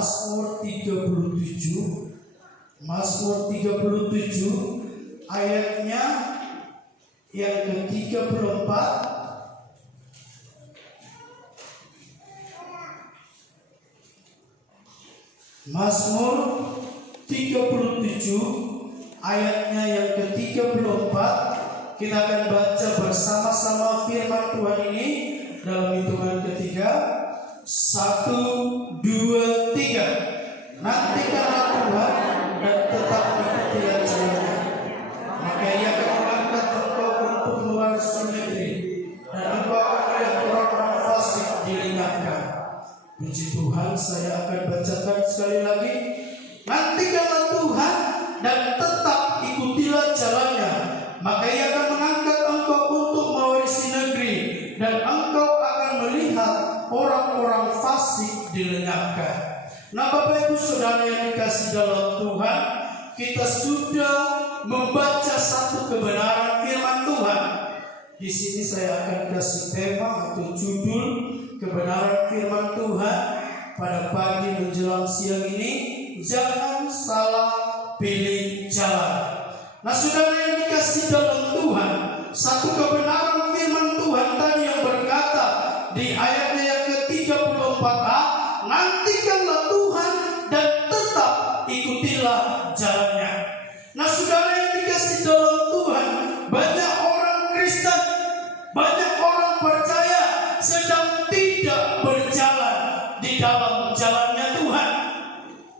Mazmur 37. Mazmur 37 ayatnya yang ke-34. Mazmur 37 ayatnya yang ke-34. Kita akan baca bersama-sama firman Tuhan ini dalam hitungan ketiga. 1, 2, 3. Nantikanlah Tuhan dan tetap ikutilah jalannya, maka Ia akan mengangkat engkau untuk mewarisi negeri, dan engkau akan melihat orang-orang fasik dilenyapkan. Puji Tuhan, saya akan bacakan sekali lagi. Nantikanlah Tuhan dan tetap ikutilah jalannya, maka Ia akan mengangkat engkau untuk mewarisi negeri, dan engkau akan melihat orang-orang fasik dilenyapkan. Nah, Bapak Ibu Saudara yang dikasih dalam Tuhan, kita sudah membaca satu kebenaran firman Tuhan. Di sini saya akan kasih tema atau judul kebenaran firman Tuhan pada pagi menjelang siang ini. Jangan salah pilih jalan. Nah, saudara yang dikasih dalam Tuhan, satu kebenaran firman Tuhan tadi yang berkata di ayatnya yang ke-34a, nantikanlah Tuhan dan tetap ikutilah jalannya. Nah, saudara yang dikasih dalam Tuhan, banyak orang Kristen, banyak orang percaya sedang tidak berjalan di dalam jalannya Tuhan.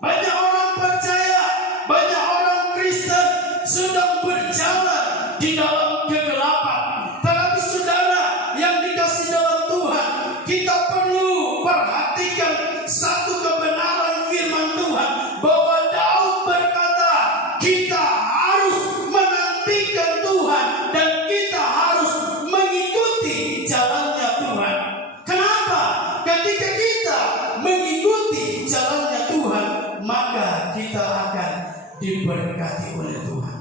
Banyak orang percaya, banyak orang Kristen sedang berjalan di dalam kegelapan. Tetapi saudara yang dikasih dalam Tuhan, kita perlu perhatikan satu kebenaran firman Tuhan, bahwa Daud berkata kita harus menantikan Tuhan dan kita harus mengikuti jalannya Tuhan. Kenapa? Ketika kita mengikuti jalannya Tuhan, maka kita akan diberkati oleh Tuhan.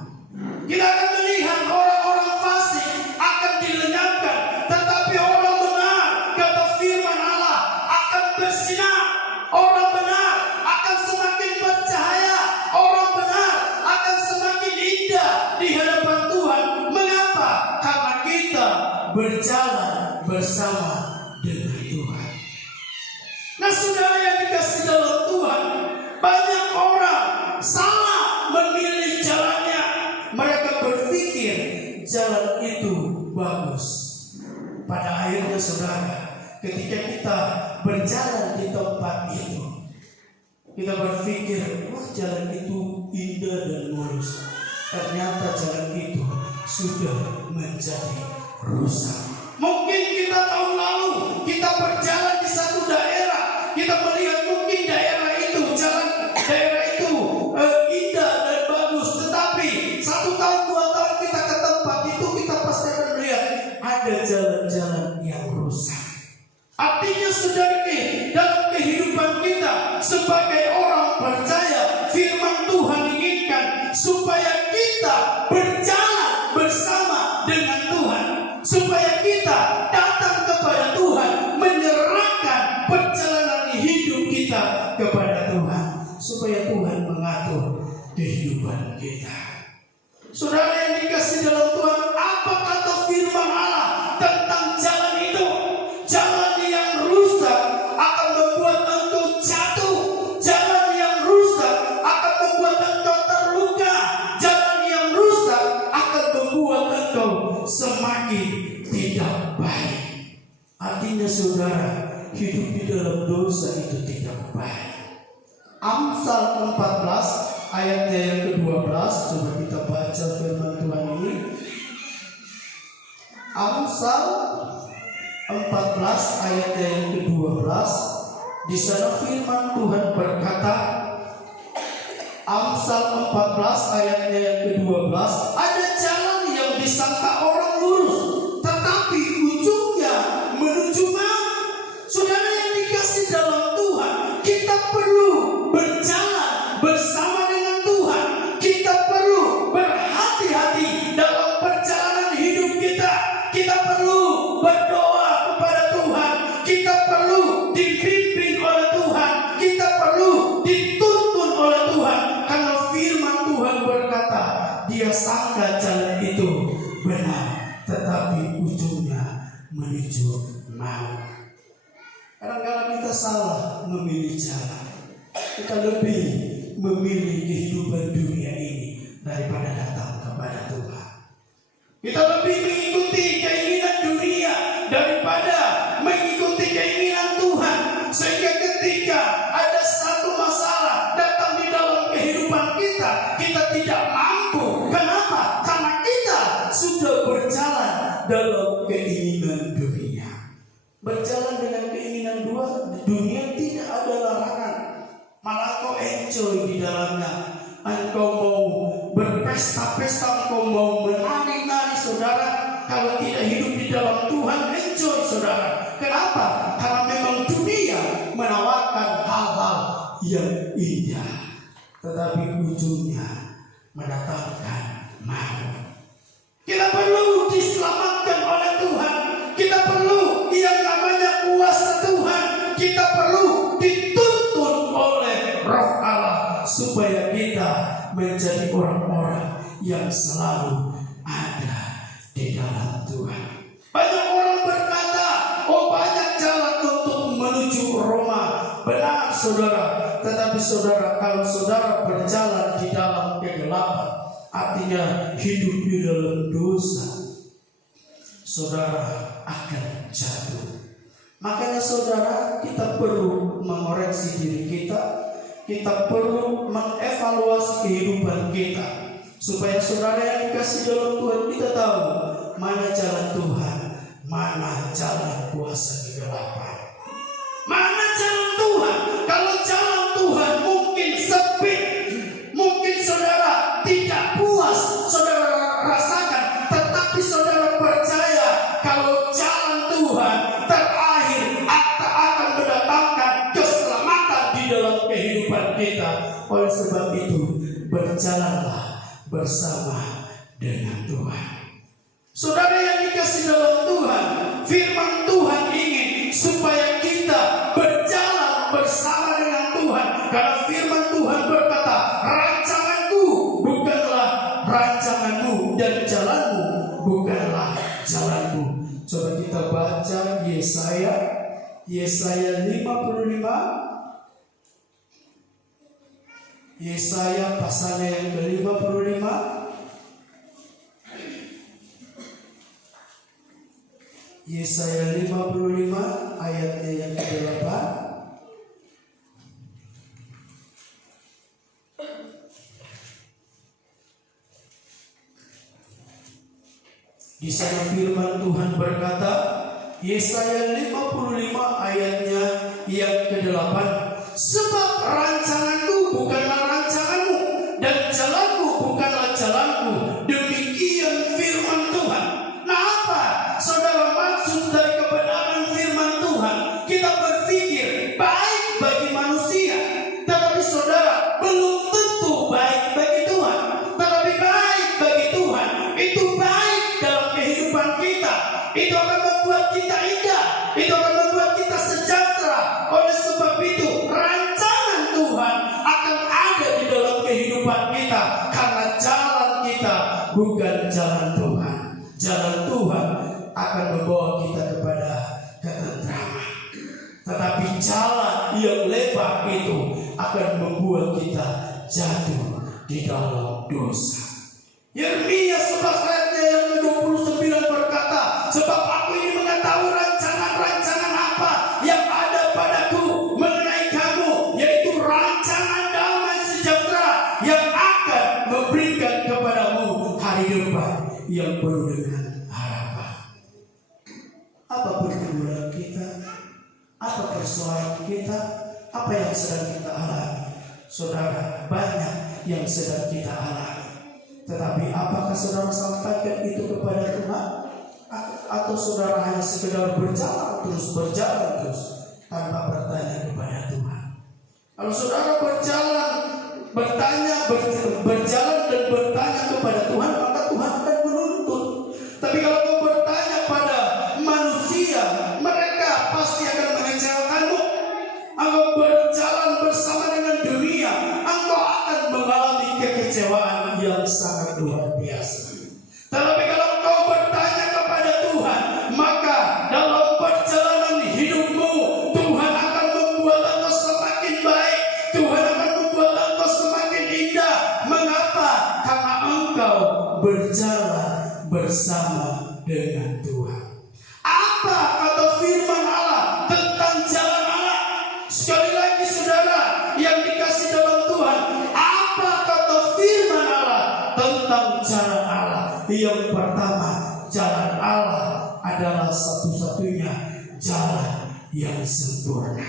Kita akan melihat orang-orang fasik akan dilenyapkan, tetapi orang benar, kata firman Allah, akan bersinar. Orang benar akan semakin bercahaya. Orang benar akan semakin indah di hadapan Tuhan. Mengapa? Karena kita berjalan bersama dengan Tuhan. Nah, saudara yang dikasih dalam Tuhan, banyak orang salah memilih jalannya. Mereka berpikir jalan itu bagus. Pada akhirnya saudara, ketika kita berjalan di tempat itu, kita berpikir, wah, jalan itu indah dan mulus. Ternyata jalan itu sudah menjadi rusak. Mungkin kita tahun lalu kita berjalan di satu daerah, kita melihat mungkin daerah itu, jalan daerah itu indah dan bagus. Tetapi 1 tahun 2 tahun kita ke tempat itu, kita pasti akan melihat ada jalan-jalan yang rusak. Artinya saudara ini, dalam kehidupan kita sebagai orang percaya, firman Tuhan inginkan supaya kita berjalan bersama dengan Tuhan, supaya kita datang kepada Tuhan, menyerahkan perjalanan hidup kita kepada Tuhan, supaya Tuhan mengatur kehidupan kita. Saudara yang dikasih dalam Tuhan, apa kata firman Allah tentang jalan itu? Jalan yang rusak akan membuat engkau jatuh. Jalan yang rusak akan membuat engkau terluka. Jalan yang rusak akan membuat engkau semakin tidak baik. Artinya saudara, hidup di dalam dosa itu tidak baik. Amsal 14 ayatnya yang ke-12. Coba kita baca firman Tuhan ini. Amsal 14 ayatnya yang ke-12. Di sana firman Tuhan berkata, Amsal 14 ayatnya yang ke-12, ada jalan yang disangka orang lurus, tetapi ujungnya menuju maut. Saudara yang dikasih dalam Tuhan, kita perlu berjalan bersama dengan Tuhan. Kita perlu berhati-hati dalam perjalanan hidup kita. Kita perlu berdoa kepada Tuhan. Kita perlu dipimpin oleh Tuhan. Kita perlu kita salah memilih jalan. Kita lebih memilih kehidupan dunia ini daripada datang kepada Tuhan. Kita lebih mengikuti keinginan dunia daripada mengikuti keinginan Tuhan. Sehingga ketika ada satu masalah datang di dalam kehidupan kita, kita tidak mampu. Kenapa? Karena kita sudah berjalan dalam keinginan dunia. Berjalan dengan keinginan dunia tidak ada larangan. Malah kau enjoy di dalamnya. Engkau mau berpesta-pesta, engkau mau menari-nari, saudara. Kalau tidak hidup di dalam Tuhan, enjoy, saudara. Kenapa? Karena memang dunia menawarkan hal-hal yang indah, tetapi ujungnya mendatangkan maut. Kita perlu diselamatkan oleh Tuhan. Kita perlu yang namanya kuasa Tuhan. Kita perlu dituntun oleh Roh Allah supaya kita menjadi orang-orang yang selalu ada di dalam Tuhan. Banyak orang berkata, oh banyak jalan untuk menuju Roma. Benar, saudara. Tetapi saudara, kalau saudara berjalan di dalam kegelapan, artinya hidup di dalam dosa, saudara akan jatuh. Makanya saudara, kita perlu mengoreksi diri kita. Kita perlu mengevaluasi kehidupan kita, supaya saudara yang dikasih dalam Tuhan, kita tahu mana jalan Tuhan, mana jalan kuasa kegelapan, mana jalan Tuhan. Kalau jalan Tuhan mungkin sempit, mungkin saudara tidak puas, saudara rasakan, tetapi saudara percaya kalau jalan Tuhan terakhir akan mendatangkan keselamatan di dalam kehidupan kita. Oleh sebab itu, berjalanlah bersama dengan Tuhan. Saudara yang dikasih dalam Tuhan, firman Tuhan ingin supaya kita berjalan bersama dengan Tuhan. Karena firman Tuhan berkata, rancanganku bukanlah rancanganmu, dan jalanmu bukanlah jalanmu. Coba kita baca Yesaya 55. Yesaya pasalnya yang ke-55. Yesaya 55 ayatnya yang ke-8. Di sana firman Tuhan berkata, Yesaya 55 ayatnya yang ke-8, sebab rancanganku bukanlah rancanganmu, dan jalanku bukanlah jalanku. Demikian firman Tuhan. Nah, apa saudara maksud dari kebenaran firman Tuhan? Kita berpikir baik bagi manusia, tetapi saudara belum tentu baik bagi Tuhan. Tetapi baik bagi Tuhan itu baik dalam kehidupan kita. Itu akan membuat kita indah, itu akan membuat kita sejahtera. Oleh sebab itu, rancangan Tuhan akan ada di dalam kehidupan kita, karena jalan kita bukan jalan Tuhan. Jalan Tuhan akan membawa kita kepada ketentraman, tetapi jalan yang lebar itu akan membuat kita jatuh di dalam dosa. Yeremia 11 ayatnya yang ke-29 berkata, sebab aku ini mengetahui rancangan-rancangan apa yang ada padaku mengenai kamu, yaitu rancangan damai sejahtera yang akan memberikan kepadamu hari depan yang penuh dengan harapan. Apa pergumulan kita? Apa persoalan kita? Apa yang sedang kita alami? Saudara, banyak yang sedang kita alami. Tetapi apakah saudara sampaikan itu kepada Tuhan? Atau saudara hanya sekedar berjalan terus tanpa bertanya kepada Tuhan? Kalau saudara berjalan dan bertanya kepada Tuhan, maka Tuhan akan menuntut. Tapi kalau kau bertanya pada manusia, mereka pasti akan mengecewakanmu. Engkau berjalan bersama dengan dunia, engkau akan mengalami kekecewaan yang sangat luar biasa. Tetapi kalau kau bertanya kepada Tuhan, maka dalam perjalanan hidupmu Tuhan akan Sekali lagi saudara yang dikasih dalam Tuhan, apa kata firman Allah tentang jalan Allah? Yang pertama, jalan Allah adalah satu-satunya jalan yang sempurna.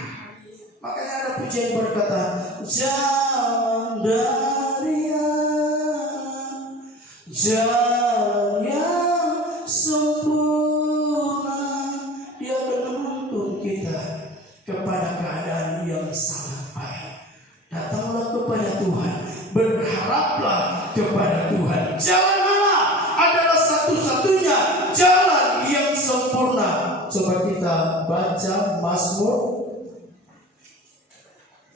Makanya ada pujian berkata, jalan dari Allah, jalan yang sempurna. Dia akan menuntun kita kepada keadaan yang sangat baik. Datanglah kepada Tuhan, berharaplah kepada Tuhan. Jalan Allah adalah satu-satunya jalan yang sempurna. Coba kita baca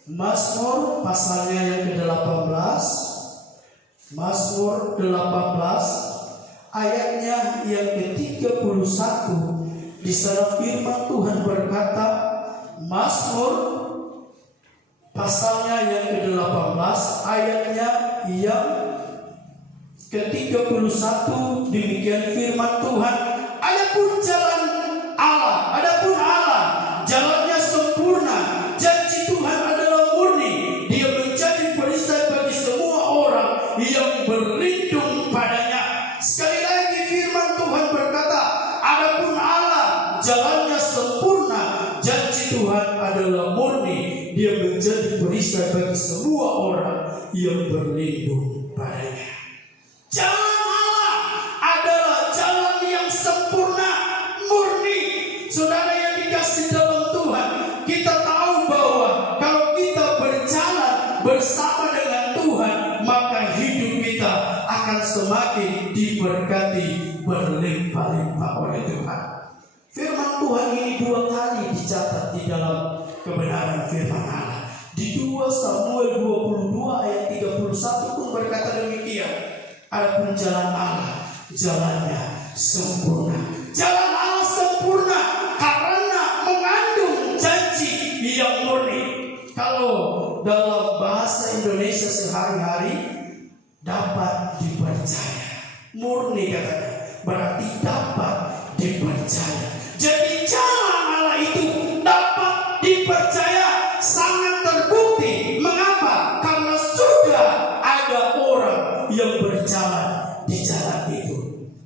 Mazmur pasalnya yang ke-18. Mazmur 18 ayatnya yang ke-31. Di sana firman Tuhan berkata, Mazmur pasalnya yang ke-18 ayatnya yang ke-31, demikian firman Tuhan, adapun Allah jalannya sempurna, janji Tuhan adalah murni, dia menjadi perisai bagi semua orang yang berlindung padanya. Sekali lagi firman Tuhan berkata, adapun Allah jalannya sempurna, janji Tuhan adalah murni, dia menjadi perisai bagi semua orang yang berlindung padanya. Jalan Allah adalah jalan yang sempurna, murni. Saudara yang dikasih dalam Tuhan, kita tahu bahwa kalau kita berjalan bersama dengan Tuhan, maka hidup kita akan semakin diberkati berlimpah-limpah oleh Tuhan. Firman Tuhan ini 2 kali dicatat di dalam kebenaran firman Allah. Di 2 Samuel 22 ayat 31 pun berkata demikian. Adapun jalan Allah, jalannya sempurna. Jalan Allah sempurna karena mengandung janji yang murni. Kalau dalam bahasa Indonesia sehari-hari, dapat dipercaya. Murni katanya, berarti dapat dipercaya. Jadi jalan Allah itu dapat dipercaya, sangat terbukti. Mengapa? Karena sudah ada orang yang berjalan di jalan itu.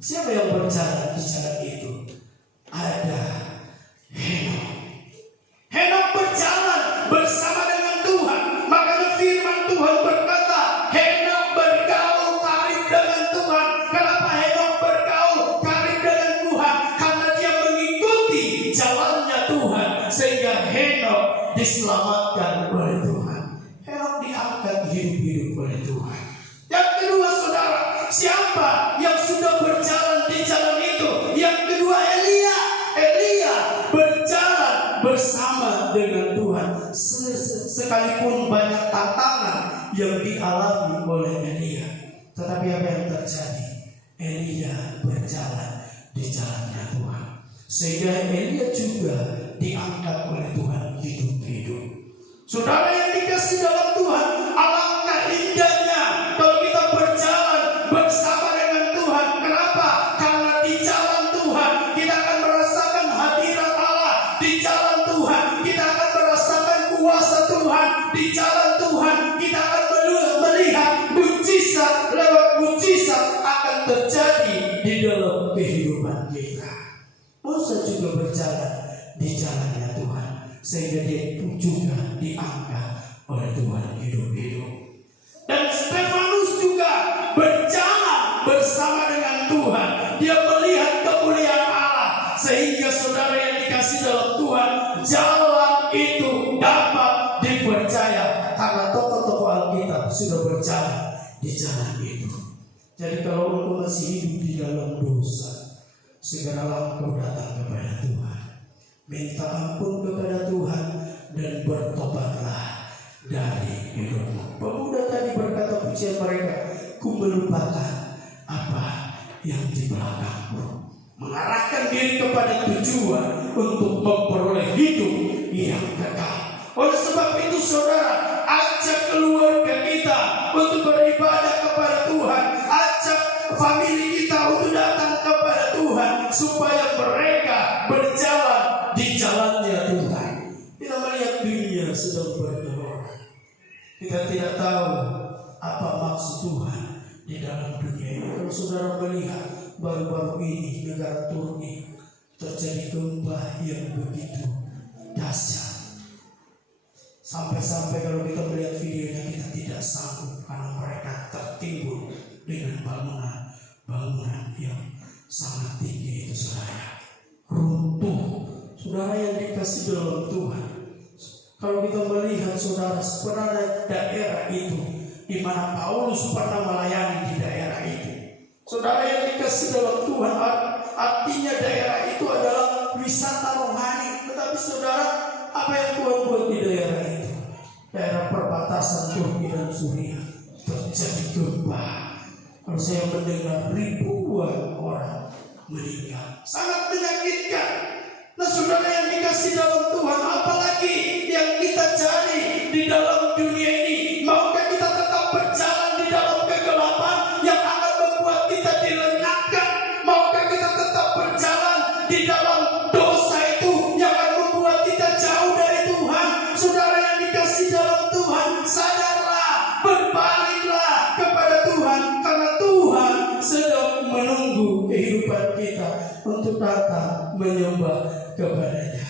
Siapa yang berjalan di jalan itu? Ada Henok. Henok berjalan bersama dengan Tuhan. Makanya firman Tuhan berkata, Henok bergaul karib dengan Tuhan. Kenapa Henok bergaul karib dengan Tuhan? Karena dia mengikuti jalannya Tuhan, sehingga Henok diselamatkan oleh Tuhan. Henok diangkat hidup-hidup oleh Tuhan. Yang kedua saudara, siapa yang sudah berjalan di jalan itu? Yang kedua Elia. Elia berjalan bersama dengan Tuhan. Sekalipun banyak tantangan yang dialami oleh Elia, tetapi apa yang terjadi? Elia berjalan di jalannya Tuhan, sehingga Elia juga diangkat oleh Tuhan hidup-hidup. Saudara yang dikasih dalam Tuhan, alangkah indahnya kalau kita berjalan bersama dengan Tuhan. Kenapa? Karena di jalan Tuhan kita akan merasakan hadirat Allah. Di jalan Tuhan kita akan merasakan kuasa Tuhan. Di jalan Tuhan kita akan melihat mujizat, lewat mujizat akan terjadi di dalam kehidupan kita. Musa juga berjalan di jalannya Tuhan, sehingga dia juga diangkat oleh Tuhan hidup-hidup. Dan Stefanus juga berjalan bersama dengan Tuhan. Dia melihat kemuliaan Allah, sehingga saudara yang dikasih dalam Tuhan, jalan itu dapat dipercaya karena tokoh-tokoh Alkitab sudah berjalan di jalan itu. Jadi kalau engkau masih hidup di dalam dosa, segeralah engkau datang kepada Tuhan, minta ampun kepada Tuhan, dan bertobatlah dari hidupmu. Pemuda tadi berkata pujian mereka, ku melupakan apa yang di belakangmu, mengarahkan diri kepada tujuan untuk memperoleh hidup yang kekal. Oleh sebab itu saudara, ajak keluarga kita untuk beribadah kepada Tuhan, ajak famili kita untuk datang kepada Tuhan, supaya mereka berjalan di jalannya Tuhan. Kita melihat dunia sedang bergelora. Kita tidak tahu apa maksud Tuhan di dalam dunia ini. Kalau saudara melihat baru-baru ini negara Turki terjadi gempa yang begitu dahsyat. Sampai-sampai kalau kita melihat videonya kita tidak sanggup karena mereka tertimbun dengan bangunan yang sangat tinggi itu, saudara. Runtuh. Saudara yang dikasih dalam Tuhan, kalau kita melihat saudara sebenarnya daerah itu di mana Paulus pernah melayani di daerah itu, saudara yang dikasih dalam Tuhan, artinya daerah itu adalah wisata rohani. Tetapi saudara, apa yang Tuhan buat di daerah itu? Daerah perbatasan Turki dan Suriah terjadi gempa. Kalau saya mendengar ribuan orang meninggal, sangat menyakitkan. Nah, saudara yang dikasih dalam Tuhan, apalagi yang kita cari di dalam dunia ini? Maukah kita tetap berjalan di dalam kegelapan yang akan membuat kita dilenyapkan? Maukah kita tetap berjalan di dalam dosa itu yang akan membuat kita jauh dari Tuhan? Saudara yang dikasih dalam Tuhan, sadarlah, berbaliklah kepada Tuhan, karena Tuhan sedang menunggu kehidupan kita untuk datang menyembah kepadanya.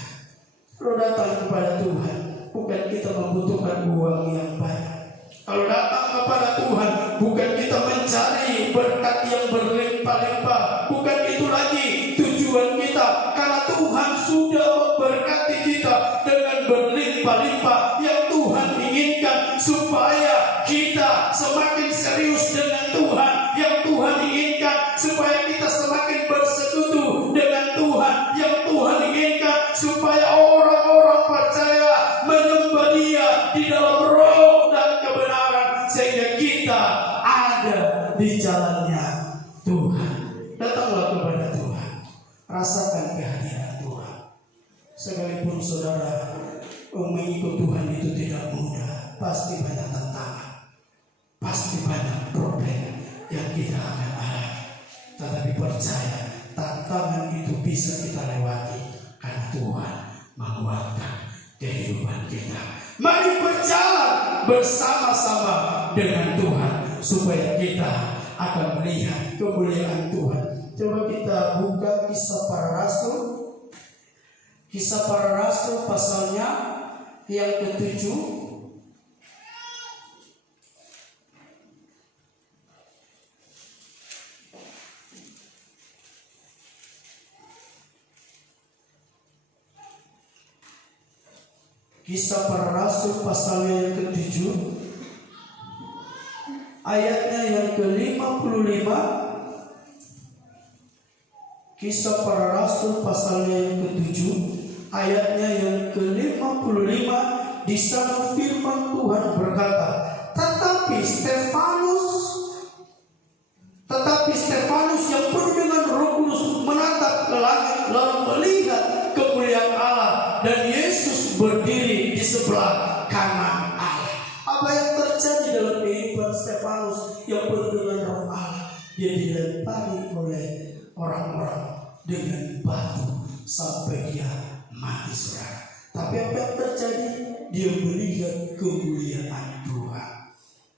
Kalau datang kepada Tuhan, bukan kita membutuhkan uang yang banyak. Kalau datang kepada Tuhan, bukan kita mencari berkat yang berlimpah-limpah. Bukan itu lagi tujuan kita, karena Tuhan sudah memberkati kita dengan berlimpah-limpah. Yang Tuhan inginkan supaya kita semakin serius dengan Tuhan. Yang Tuhan inginkan supaya kita semakin bersekutu dengan Tuhan. Yang Tuhan inginkan supaya orang-orang percaya menyembah Dia di dalam roh dan kebenaran, sehingga kita ada di jalannya Tuhan. Datanglah kepada Tuhan, rasakan kehadiran Tuhan. Sekalipun saudara mengikut Tuhan itu tidak mudah, pasti banyak tantangan, pasti banyak problem yang kita akan alami. Tetapi percaya, tantangan itu bisa kita lewati karena Tuhan menguatkan kehidupan kita. Mari berjalan bersama-sama dengan Tuhan supaya kita akan melihat kemuliaan Tuhan. Coba kita buka Kisah Para Rasul. Kisah Para Rasul pasalnya yang ke-7. Kisah Para Rasul pasalnya yang ke-7, ayatnya yang ke-55. Kisah Para Rasul pasalnya yang ke-7, ayatnya yang ke-55. Di sana firman Tuhan berkata, tetapi Stefanus yang penuh dengan Roh Kudus menatap ke langit lalu melihat kemuliaan Allah, dan Yesus berdiri di sebelah kanan Allah. Apa yang terjadi dalam kehidupan Stefanus yang penuh dengan Roh Allah? Dia dilempari oleh orang-orang dengan batu sampai dia mati, saudara. Tapi apa yang terjadi? Dia melihat kemuliaan Tuhan.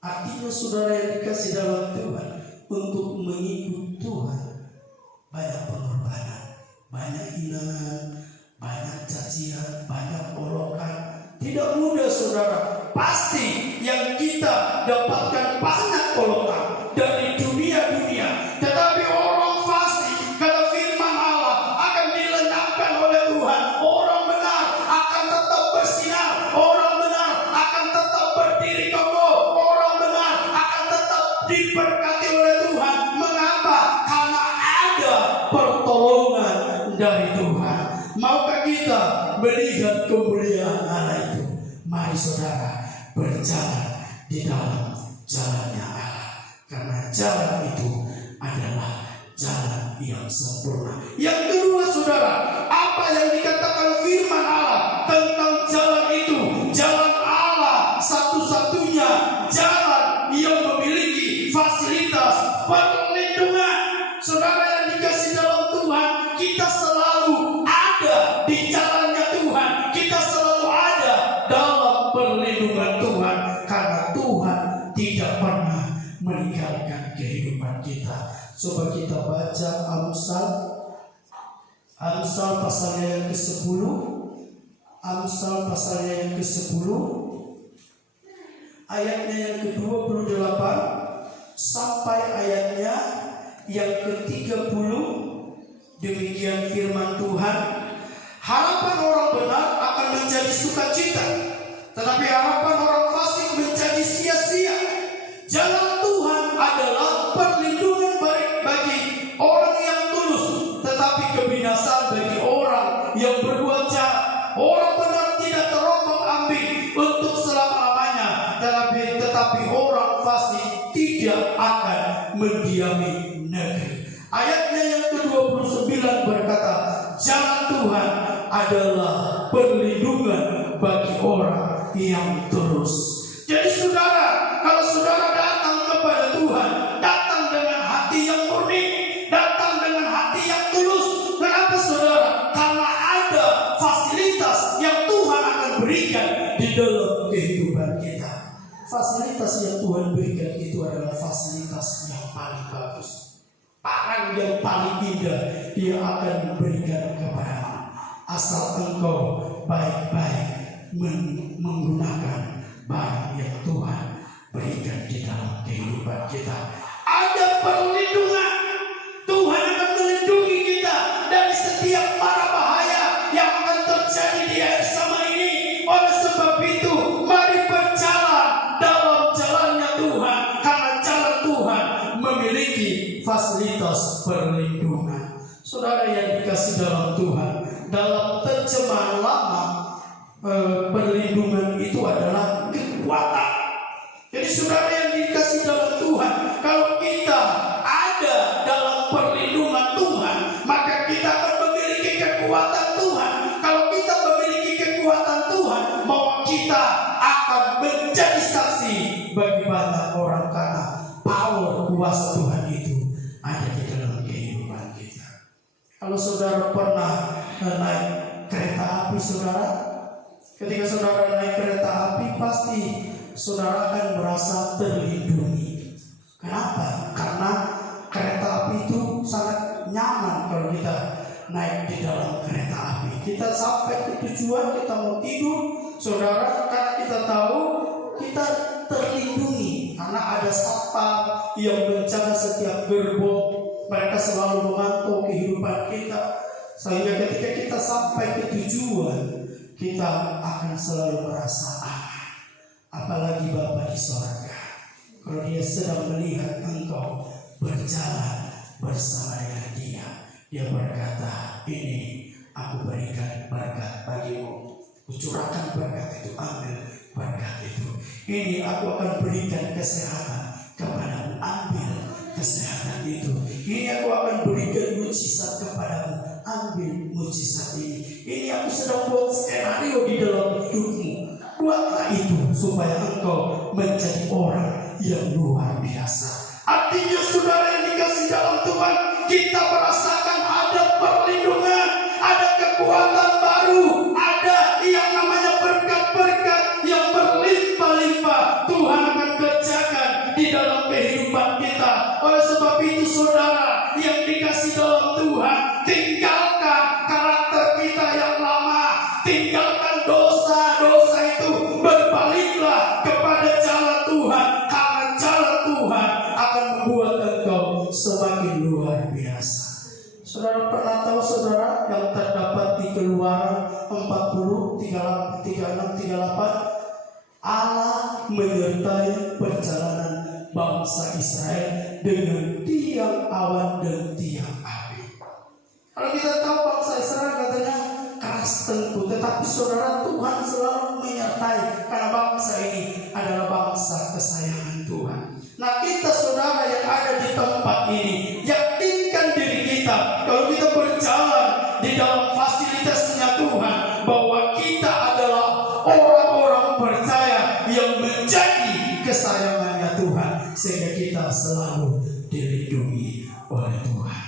Artinya saudara yang dikasih dalam Tuhan, untuk mengikut Tuhan banyak pengorbanan, banyak hinaan, banyak cacian, banyak olokan. Tidak mudah, saudara. Pasti yang kita dapatkan banyak olokan dari dunia-dunia. Tetapi orang fasik, kalau firman Allah akan dilenyapkan oleh Tuhan. Orang benar akan tetap bersinar. Orang benar akan tetap berdiri kokoh. Orang benar akan tetap diberkati oleh Tuhan. Mengapa? Karena ada pertolongan dari Tuhan. Maukah kita melihat kemuliaan Allah itu? Mari saudara berjalan di dalam jalannya Allah, karena jalan itu adalah jalan yang sempurna. Yang kedua, saudara, apa yang dikatakan firman Allah tentang jalan itu? Jalan Allah satu-satunya jalan yang memiliki fasilitas perlindungan. Saudara yang dikasih dalam Tuhan, kita selalu ada di jalannya Tuhan. Kita selalu ada dalam perlindungan Tuhan, karena Tuhan tidak pernah meninggalkan kehidupan kita. Coba kita baca Amsal pasalnya yang ke-10. Amsal pasalnya yang ke-10, ayatnya yang ke-28 sampai ayatnya yang ke-30. Demikian firman Tuhan. Harapan orang benar akan menjadi sukacita, tetapi harapan orang fasik menjadi sia-sia. Jalan Tuhan adalah perlindungan bagi orang yang tulus, tetapi kebinasaan bagi orang yang berbuat jahat. Orang benar tidak terombang-ambing untuk selama-lamanya, tetapi orang fasik tidak akan mendiami negeri. Ayatnya yang ke-29 berkata, jalan Tuhan adalah perlindungan bagi orang yang tulus. Jadi saudara, kalau saudara datang kepada Tuhan, datang dengan hati yang murni, datang dengan hati yang tulus. Kenapa saudara? Karena ada fasilitas yang Tuhan akan berikan di dalam kehidupan kita. Fasilitas yang Tuhan berikan itu adalah fasilitas yang paling bagus. Barang yang paling indah Dia akan memberikan kepadamu, asal engkau baik-baik menggunakan barang yang Tuhan berikan di dalam kehidupan kita. Ada perlindungan. Tuhan akan melindungi kita dari setiap mara bahaya yang akan terjadi di akhir zaman ini. Oleh sebab itu, mari berjalan dalam jalannya Tuhan, karena jalan Tuhan memiliki fasilitas perlindungan. Saudara yang dikasih dalam Tuhan, dalam terjemahan lama, perlindungan itu adalah kekuatan. Jadi saudara yang dikasih dalam Tuhan, kalau kita ada dalam perlindungan Tuhan, maka kita akan memiliki kekuatan Tuhan. Kalau kita memiliki kekuatan Tuhan, bahwa kita akan menjadi saksi bagi banyak orang, karena power kuasa Tuhan itu ada di dalam kehidupan kita. Kalau saudara pernah naik kereta api, saudara, ketika saudara naik kereta api, pasti saudara akan merasa terlindungi. Kenapa? Karena kereta api itu sangat nyaman kalau kita naik di dalam kereta api. Kita sampai ke tujuan, kita mau tidur, saudara, karena kita tahu kita terlindungi, karena ada satpam yang menjaga setiap gerbong. Mereka selalu memantau kehidupan kita, sehingga ketika kita sampai ke tujuan, kita akan selalu merasa aman. Apalagi Bapa di sorga, kalau Dia sedang melihat engkau berjalan bersama dengan Dia, Dia berkata, ini aku berikan berkat bagimu. Kucurahkan berkat itu, ambil berkat itu. Ini aku akan berikan kesehatan kepadamu, ambil kesehatan itu. Ini aku akan berikan mujizat kepadamu, ambil mujizat ini. Ini aku sedang buat skenario di dalam hidupmu. Buatlah itu supaya engkau menjadi orang yang luar biasa. Artinya saudara yang dikasih dalam Tuhan, kita merasakan ada perlindungan, ada kekuatan baru, ada yang namanya berkat-berkat yang berlimpah-limpah. Tuhan akan kerjakan di dalam kehidupan kita. Oleh sebab itu saudara yang dikasih dalam Tuhan, tinggalkan karakter kita yang lama, tinggalkan dosa-dosa itu, berbaliklah kepada jalan Tuhan, karena jalan Tuhan akan membuat engkau semakin luar biasa. Saudara pernah tahu saudara yang terdapat di Keluaran 40, 36, 38, Allah menyertai perjalanan bangsa Israel dengan tiang awan dan tiang api. Kalau kita tahu bangsa Israel katanya keras tengkuk, tetapi saudara, Tuhan selalu menyertai, karena bangsa ini adalah bangsa kesayangan Tuhan. Nah, kita saudara yang ada di tempat ini, yakinkan diri kita, kalau kita berjalan di dalam fasilitasnya Tuhan, bahwa kita adalah orang-orang percaya yang menjadi kesayangannya Tuhan, sehingga kita selalu dilindungi oleh Tuhan.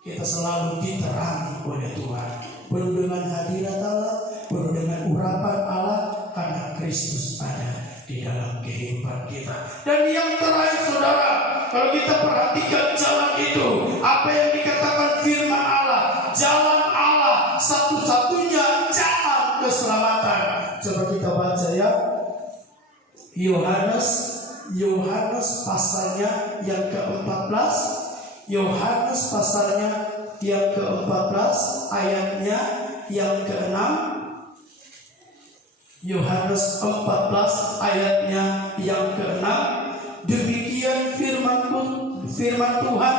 Kita selalu diterangi oleh Tuhan, penuh dengan hadirat Allah, penuh dengan urapan Allah, karena Kristus Kristus ada di dalam kehidupan kita. Dan yang terakhir saudara, kalau kita perhatikan jalan itu, apa yang dikatakan firman Allah, jalan Allah satu-satunya jalan keselamatan. Coba kita baca ya, Yohanes pasalnya yang ke-14, Yohanes pasalnya yang ke-14 ayatnya yang ke-6. Yohanes 14 ayatnya yang ke-6. Demikian firman Tuhan.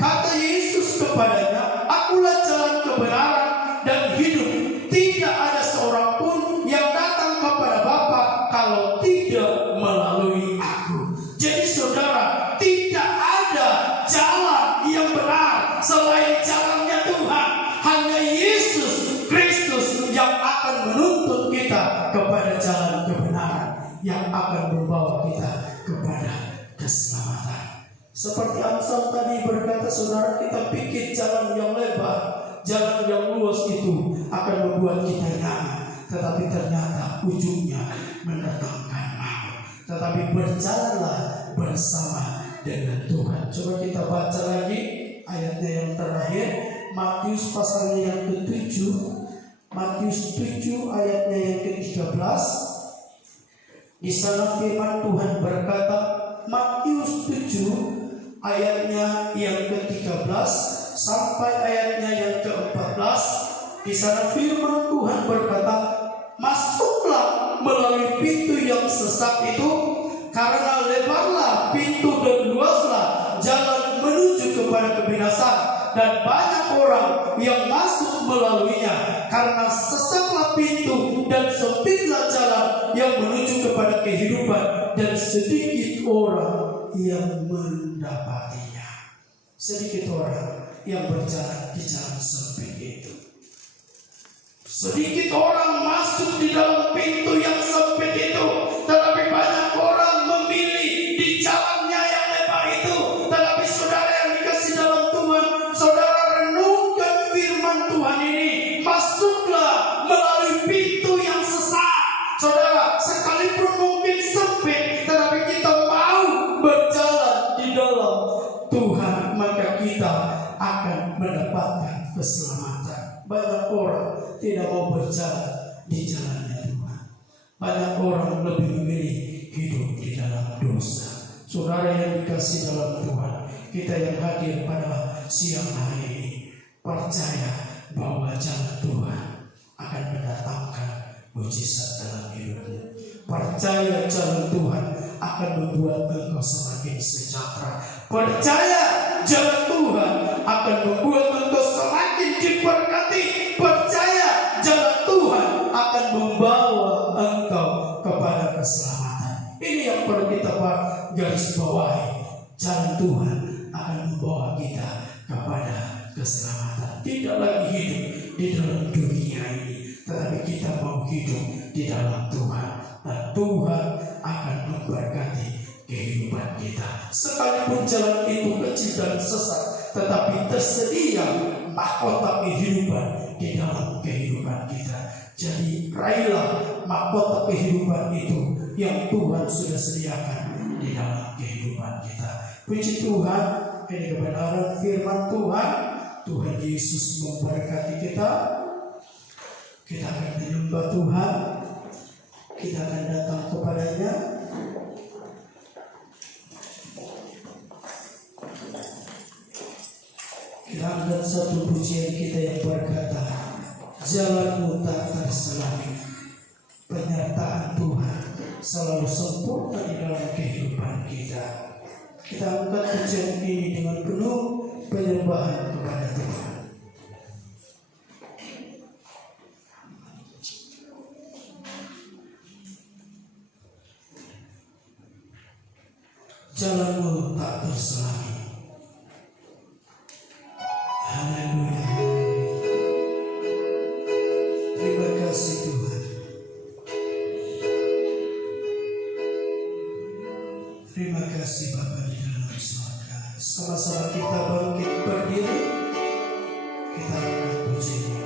Kata Yesus kepadanya, Akulah jalan kebenaran dan hidup. Tidak ada seorang pun yang datang kepada Bapa kalau tidak melalui aku. Jadi saudara, tidak ada jalan yang benar selain jalannya Tuhan. Hanya Yesus Kristus yang akan menuntut kita kepada jalan kebenaran, yang akan membawa kita kepada keselamatan. Seperti Amsal tadi berkata, saudara, kita pikir jalan yang lebar, jalan yang luas itu akan membuat kita nyaman, tetapi ternyata ujungnya mendatangkan maut. Tetapi berjalanlah bersama dengan Tuhan. Coba kita baca lagi ayatnya yang terakhir, Matius pasalnya yang ke-7, Matius 7 ayatnya yang ke-13. Di sana firman Tuhan berkata, Matius 7 ayatnya yang ke-13 sampai ayatnya yang ke-14. Di sana firman Tuhan berkata, masuklah melalui pintu yang sesat itu, karena lebarlah pintu dan luaslah jalan menuju kepada kebinasaan, dan banyak orang yang masuk melaluinya. Karena sesatlah pintu dan sempitlah jalan yang menuju kepada kehidupan, dan sedikit orang yang mendapatinya. Sedikit orang yang berjalan di jalan sempit itu. Sedikit orang masuk di dalam pintu yang sempit itu, tetapi banyak orang memilih di jalannya yang lebar itu. Tetapi saudara yang dikasih dalam Tuhan, saudara renungkan firman Tuhan ini. Masuklah melalui pintu yang sesat. Saudara, sekalipun mungkin sempit, tetapi kita mau berjalan di dalam Tuhan, maka kita akan mendapatkan keselamatan. Banyak orang tidak mau berjalan di jalannya Tuhan. Banyak orang lebih memilih hidup di dalam dosa. Saudara yang dikasih dalam Tuhan, kita yang hadir pada siang hari ini, percaya bahwa jalan Tuhan akan mendatangkan mujizat dalam hidupmu. Percaya jalan Tuhan akan membuat engkau semakin sejahtera. Percaya jalan Tuhan akan membuat engkau semakin diberkati. Percaya jalan Tuhan akan membawa engkau kepada keselamatan. Ini yang perlu kita garis bawahi. Jalan Tuhan akan membawa kita kepada keselamatan. Tidak lagi hidup di dalam dunia ini, tetapi kita mau hidup di dalam Tuhan, dan Tuhan akan memberkati kehidupan kita. Sekalipun jalan itu kecil dan sesat, tetapi tersedia mahkota kehidupan di dalam kehidupan kita. Jadi raihlah mahkota kehidupan itu yang Tuhan sudah sediakan di dalam kehidupan kita. Puji Tuhan, ini kebenaran firman Tuhan. Tuhan Yesus memberkati kita. Kita akan menyembah Tuhan. Kita akan datang kepadanya. Kita angkat satu pujian kita yang berkata, jalanmu tak terselangi. Penyertaan Tuhan selalu sempurna di dalam kehidupan kita. Kita angkat pujian ini dengan penuh penyembahan kepada Tuhan. Jalanmu tak terselangi. Haleluya. Terima kasih Tuhan. Terima kasih Bapa di dalam surga. Sama-sama kita bangkit berdiri. Kita angkat pujian ini.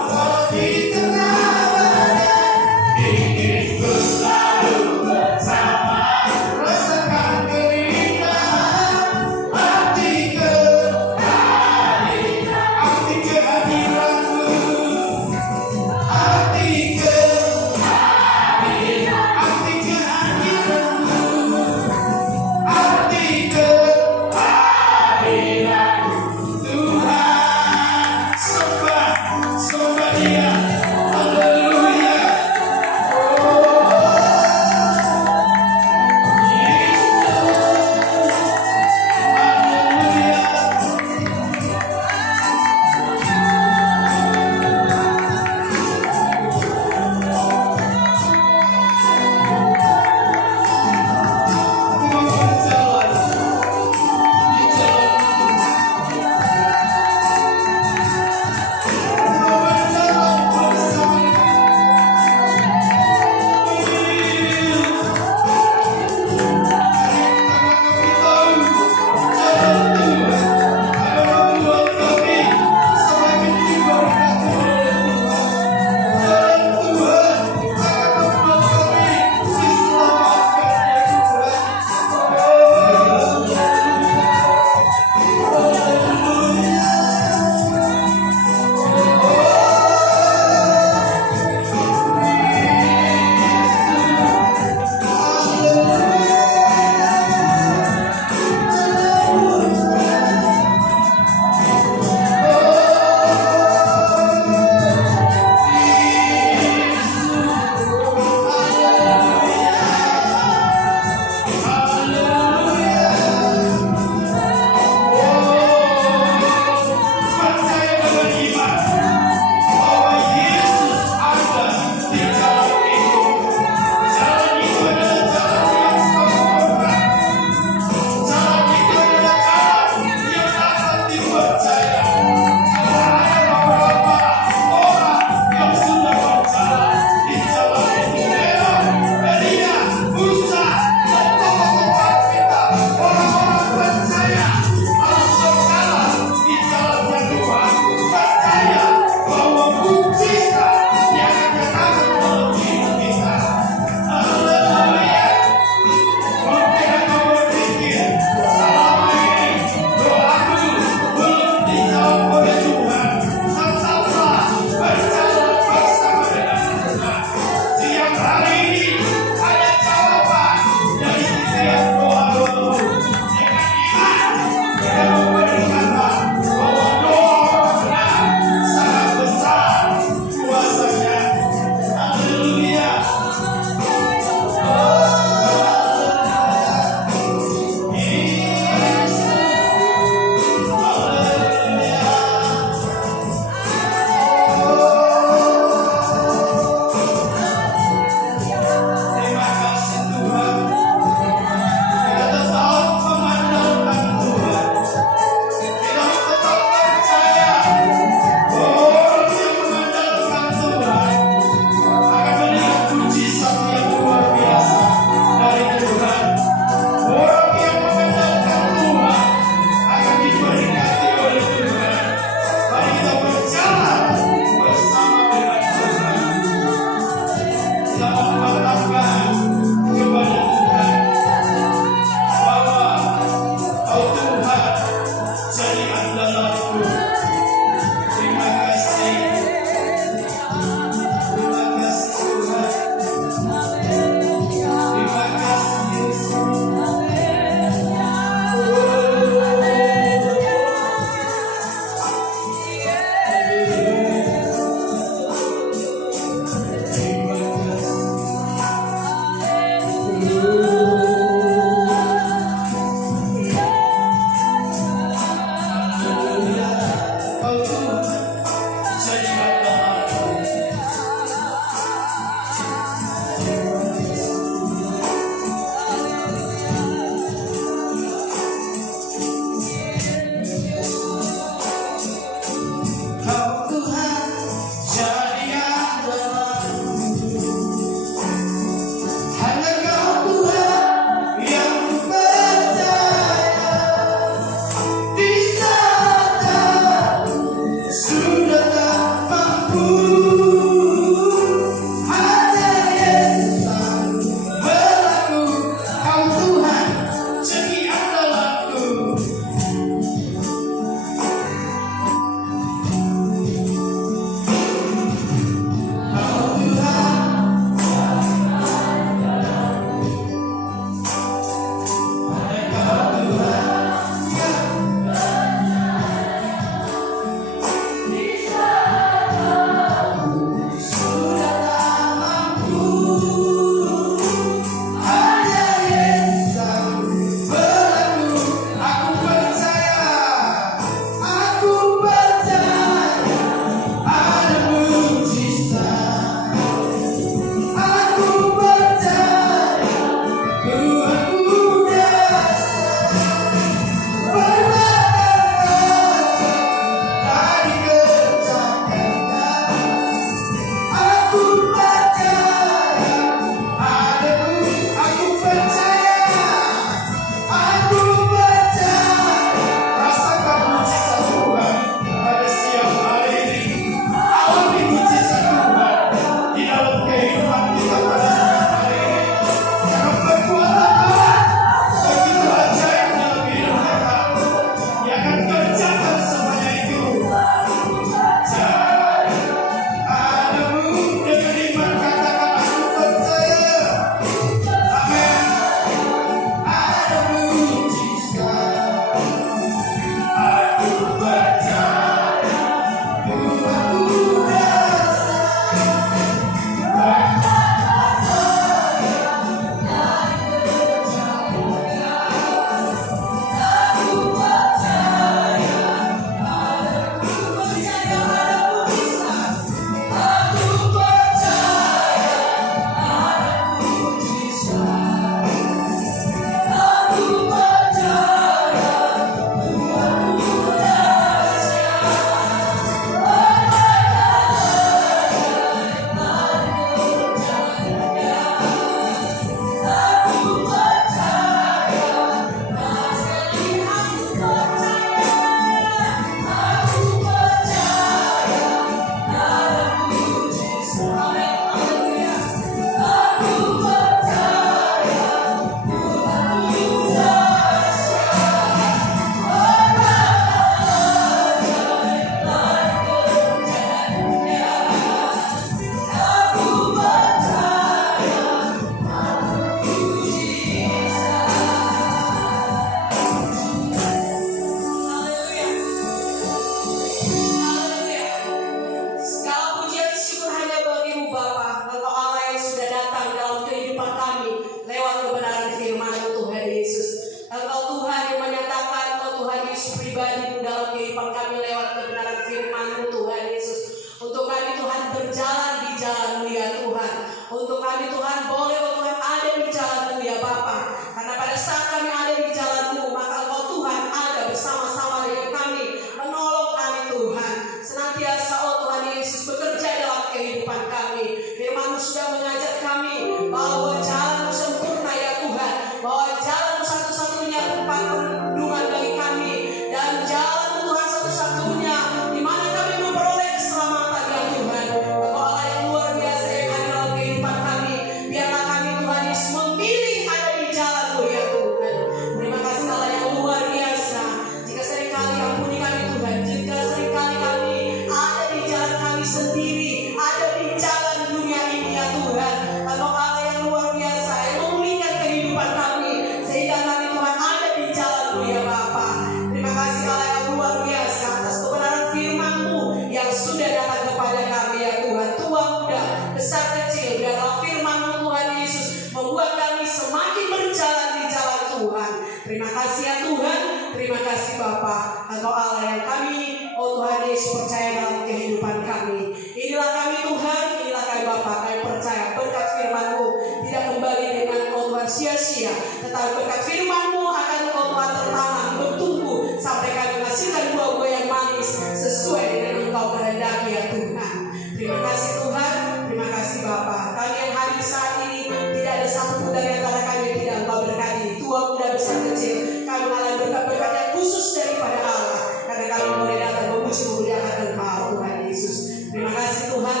sudah datang kepada kami ya Tuhan, tua muda, besar kecil, biarlah firman-Mu Tuhan Yesus membuat kami semakin berjalan di jalan Tuhan. Terima kasih ya Tuhan, terima kasih Bapa, Engkau Allah yang kami, oh Tuhan Yesus, percaya dalam kehidupan kami. Inilah kami Tuhan, inilah kami Bapa, kami percaya berkat firman-Mu tidak kembali dengan oh Tuhan sia-sia, tetapi berkat firman-Mu akan oh Tuhan tertanam, bertumbuh sampai kami menghasilkan buah-buah yang manis sesuai dengan Engkau kehendaki ya Tuhan. Terima kasih Tuhan, terima kasih Bapa. Kami yang hadir saat ini tidak ada satupun dari antara kami yang tidak Engkau berkati, tua muda besar kecil. Kami mengalami berkat-berkat yang khusus daripada Allah, karena kami boleh datang memuji memuliakan Engkau Tuhan Yesus. Terima kasih Tuhan.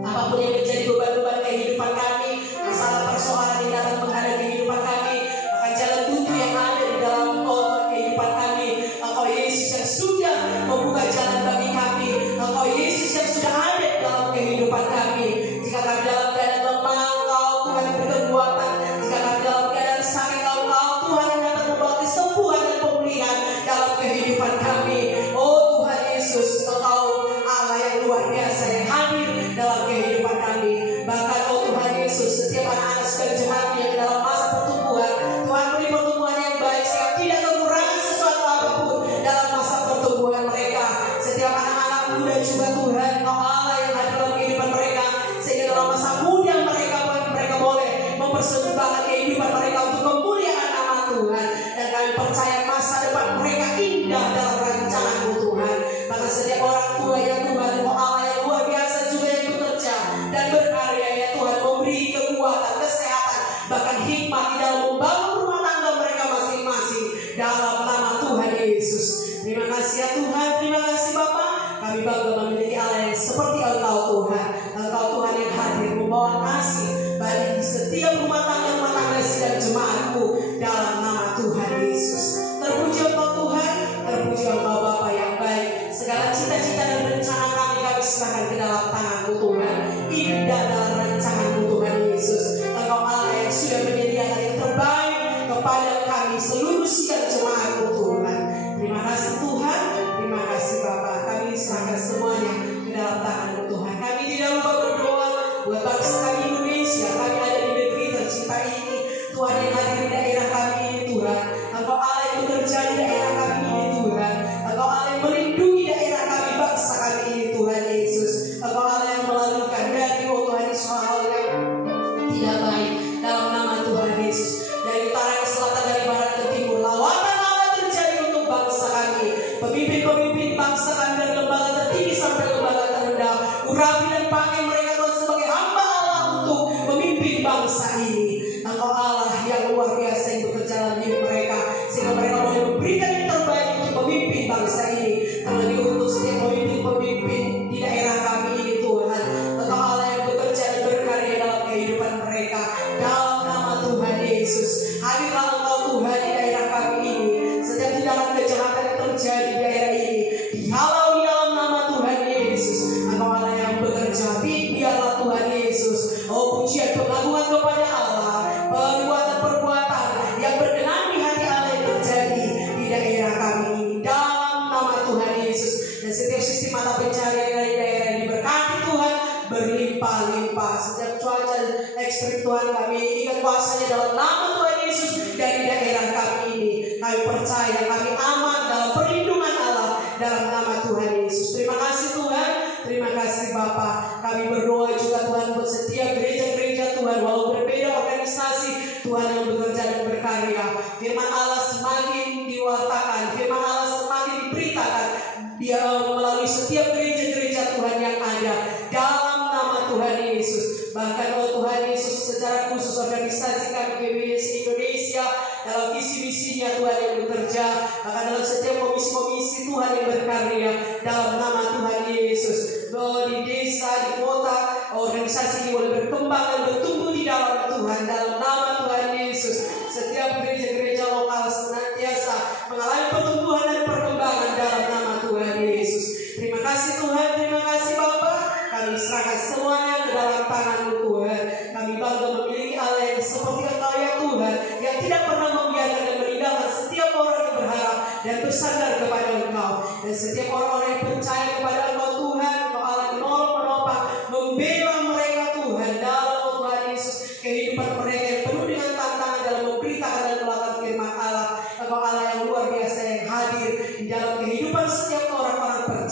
Apapun yang menjadi beban-beban kehidupan kami, masalah persoalan yang datang menghadap kehidupan kami, bahkan jalan buntu yang ada di dalam kehidupan kami, Engkau Yesus yang sudah membuka jalan bagi kami, Engkau Yesus yang sudah ada di dalam kehidupan kami. Jika kami dalam keadaan lemah, Engkau Tuhan yang berkekuatan. Jika kami dalam keadaan sakit, Engkau Tuhan yang dapat membawa kesembuhan dan pemulihan dalam kehidupan kami. Oh Tuhan Yesus, Engkau Allah yang luar biasa yang hadir dalam kehidupan kami. Bahkan oh Tuhan Yesus, setiap anak-anak sedang jemaat yang dalam masa pertumbuhan, Tuhan beri pertumbuhan yang baik sehingga tidak kekurangan sesuatu apapun dalam masa pertumbuhan mereka. Setiap anak-anak muda juga Tuhan, Engkau Allah yang hadir dalam kehidupan mereka, sehingga dalam masa muda mereka boleh mempersembahkan kehidupan mereka untuk kemuliaan nama Tuhan. Dan kami percaya masa depan mereka indah dalam rancangan-Mu Tuhan. Maka setiap orang tua ya Tuhan, Engkau Allah yang luar biasa juga yang bekerja dan berkarya ya Tuhan, memberi kekuatan, kesehatan, bahkan hikmat di dalam membangun rumah tangga mereka masing-masing dalam nama Tuhan Yesus. Terima kasih ya Tuhan, terima kasih Bapa. Kami bangga memiliki Allah yang seperti Engkau Tuhan. Engkau Tuhan yang hadir membawa kasih bagi setiap rumah tangga dan jemaat-Mu dalam nama Tuhan Yesus. Terpuji Engkau Tuhan, terpuji Engkau Bapa yang baik. Segala cita-cita dan rencana kami serahkan ke dalam tangan-Mu Tuhan. Indah dalam rancangan-Mu Tuhan Yesus. Engkau Allah yang sudah menyediakan yang terbaik kepada kami seluruh sidang jemaat-Mu Tuhan. Terima kasih Tuhan, terima kasih Bapa. Kami serahkan semuanya ke dalam tangan-Mu Tuhan. Kami tidak lupa berdoa buat bangsa kami Indonesia. Kami ada di negeri tercinta ini. Tuhan yang hadir di daerah kami ini Tuhan. Engkau Allah yang bekerja di daerah kami ini Tuhan. Engkau Allah yang melindungi daerah kami, bangsa kami ini Tuhan Yesus. Engkau Allah yang melalukan dari Tuhan Yesus hal yang tidak baik dalam nama Tuhan Yesus. Dari utara ke selatan, dari barat ke timur, lawatan Allah terjadi untuk bangsa kami. Pemimpin-pemimpin bangsa kami dari lembaga tertinggi sampai lembaga terendah, urapi dan pakai mereka Tuhan sebagai hamba Allah untuk memimpin bangsa ini. Engkau Allah yang luar biasa yang bekerja dalam hidup mereka, sehingga mereka boleh memberikan yang terbaik untuk memimpin bangsa ini. Terlebih untuk setiap pemimpin di daerah kami ini Tuhan. Engkau Allah yang bekerja dan berkarya dalam kehidupan mereka. Dalam nama Tuhan Yesus, hadirlah Engkau Tuhan di daerah kami ini. Setiap tindakan kejahatan yang terjadi di daerah ini dihalau di dalam nama Tuhan Yesus. Engkau Allah yang bekerja, biarlah Tuhan Yesus, oh pujian pengagungan kepada Allah, perbuatan-perbuatan yang berkenan di hati Allah yang terjadi di daerah kami ini dalam nama Tuhan Yesus. Dan setiap sistem mata pencarian dari daerah ini berkati Tuhan berlimpah-limpah. Setiap cuaca ekstrim Tuhan kami ingin kuasanya dalam nama Tuhan Yesus dari daerah kami ini. Kami percaya kami aman dalam perlindungan Allah dalam nama Tuhan Yesus. Terima kasih Tuhan, terima kasih Bapa. Kami berdoa juga Tuhan buat setiap gereja-gereja Tuhan, walau berbeda organisasi Tuhan yang bekerja dan berkarya. Firman Allah semakin diwartakan, firman Allah semakin diberitakan dia melalui setiap gereja-gereja Tuhan yang ada dalam nama Tuhan Yesus. Bahkan oh Tuhan Yesus, secara khusus organisasi kami GBC Indonesia dalam visi-misinya Tuhan yang bekerja, bahkan dalam setiap komisi-komisi Tuhan yang berkarya dalam nama Tuhan Yesus. Oh, di desa, di kota, organisasi ini boleh berkembang dan bertumbuh di dalam Tuhan dalam nama Tuhan Yesus. Setiap gereja-gereja lokal senantiasa mengalami pertumbuhan dan perkembangan dalam nama Tuhan Yesus. Terima kasih Tuhan, terima kasih Bapa. Kami serahkan semuanya ke dalam tangan-Mu Tuhan. Kami bangga memiliki Allah yang seperti Engkau ya Tuhan, yang tidak pernah membiarkan dan meninggalkan setiap orang yang berharap dan bersandar kepada Engkau. Dan setiap orang-orang yang percaya kepada Engkau Tuhan,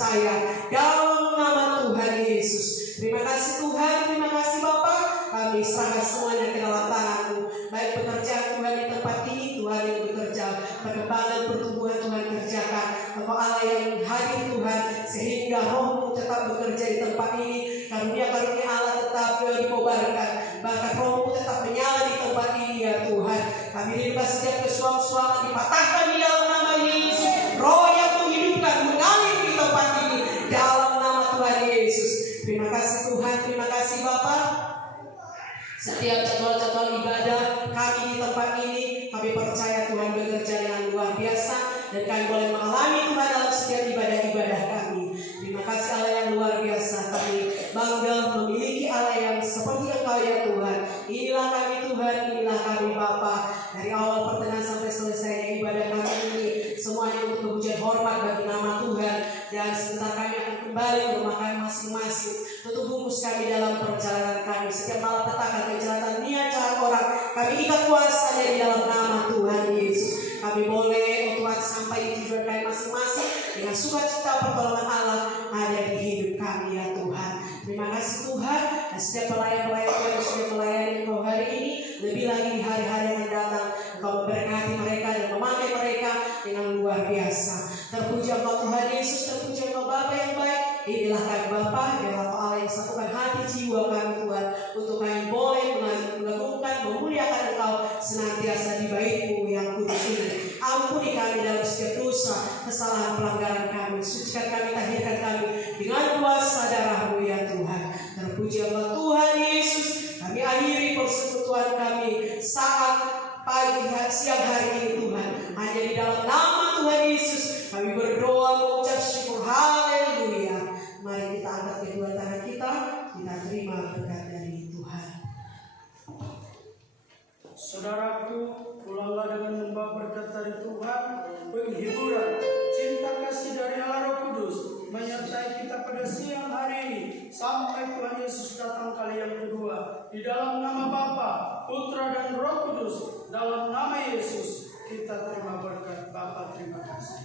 percaya dalam nama Tuhan Yesus. Terima kasih Tuhan, terima kasih Bapa. Kami serahkan semuanya ke dalam tangan-Mu. Baik pekerjaan Tuhan di tempat ini, Tuhan yang bekerja, perkembangan pertumbuhan Tuhan kerjakan. Engkau Allah yang hadir Tuhan, sehingga Roh-Mu tetap bekerja di tempat ini. Karunia-karunia Allah tetap dikobarkan, bahkan Roh-Mu tetap menyala di tempat ini ya Tuhan. Kami rindukan setiap kesuang-suangan dipatahkan di dalam nama Yesus. Roh yang menghidupkan mengalir di tempat ini dalam nama Tuhan Yesus. Terima kasih Tuhan, terima kasih Bapa. Setiap jadwal-jadwal ibadah kami di tempat ini, kami percaya Tuhan bekerja dengan luar biasa, dan kami boleh mengalami Tuhan dalam setiap ibadah-ibadah kami. Terima kasih Allah yang luar biasa. Kami bangga memiliki Allah yang seperti Engkau ya Tuhan. Inilah kami Tuhan, inilah kami Bapa. Dari awal pertengahan sampai selesai ibadah kami ini, semuanya untuk kepujian hormat bagi nama Tuhan. Dan sebentar kami akan kembali ke rumah kami masing-masing. Tutup bungkus kami dalam perjalanan kami. Setiap malapetaka, kejahatan, niat jahat orang, kami ikat kuasanya di dalam nama Tuhan Yesus. Kami boleh Tuhan sampai di tujuan kami masing-masing dengan sukacita pertolongan Allah ada di hidup kami ya Tuhan. Terima kasih Tuhan. Dan setiap pelayan-pelayan yang sudah melayani Engkau hari ini, lebih lagi di hari-hari yang datang, Engkau memberkati mereka dan memakai mereka dengan luar biasa. Terpuji Engkau Tuhan Yesus, terpuji Engkau Bapa yang baik. Inilah kami Bapa, biarlah Allah yang satukan hati jiwa kami Tuhan, untuk kami boleh mengagungkan, memuliakan Engkau senantiasa di bait-Mu yang kudus ini. Ampuni kami dalam setiap dosa, kesalahan, pelanggaran kami. Sucikan kami, tahirkan kami dengan kuasa darah-Mu ya Tuhan. Terpuji Engkau Tuhan Yesus. Kami akhiri persekutuan kami saat pagi, siang hari ini Tuhan. Hanya di dalam nama Tuhan Yesus kami berdoa mengucap syukur. Haleluya. Mari kita angkat kedua tangan kita terima berkat dari Tuhan. Saudaraku, pulanglah dengan membawa berkat dari Tuhan, penghiburan, cinta kasih dari Allah Roh Kudus menyertai kita pada siang hari ini sampai Tuhan Yesus datang kali yang kedua. Di dalam nama Bapa, Putra dan Roh Kudus, dalam nama Yesus kita terima berkat. Bapa terima kasih.